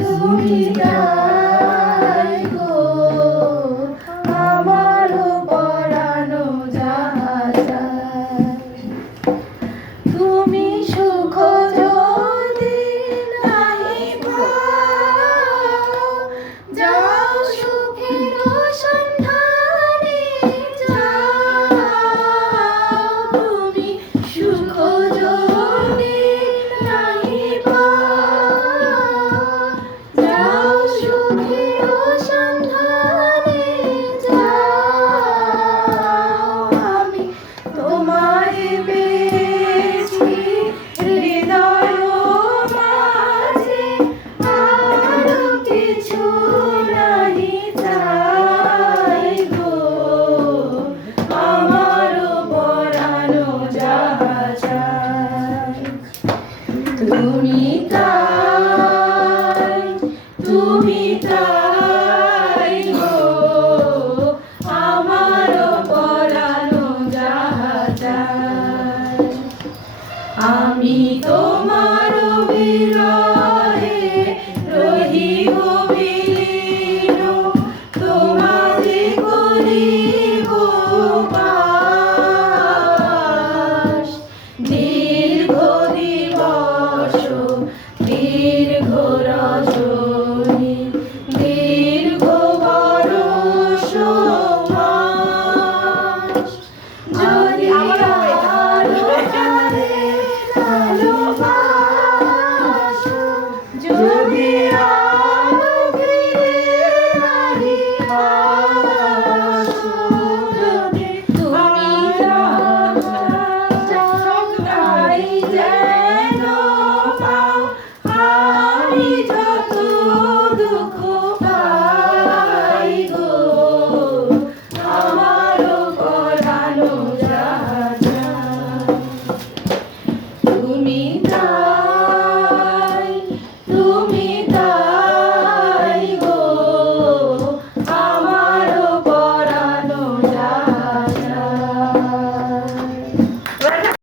তুমি তাই গো আমার পরানো যাহা চায়। তুমি সুখ যদি নাহি পাও, যাও সুখের সন্ধানে যাও। তুমি সুখ যদি নাহি পাও, যাও সুখের সন্ধানে যাও। আমি তোমায় পেয়েছি হৃদয় মাঝে, আর কিছু নাহি চাই গো আমার পরানো যাহা চায়। তুমি তাই, তুমি তাই গো আমার পরানো যাহা চায়। আমি তোমার বিরহে রহিব বিলীন, তোমারে করিব বাস। দীর্ঘ দিবস দীর্ঘ রজনী, দীর্ঘ বরষ মাস। যদি আরো ভালোবাসো, যদি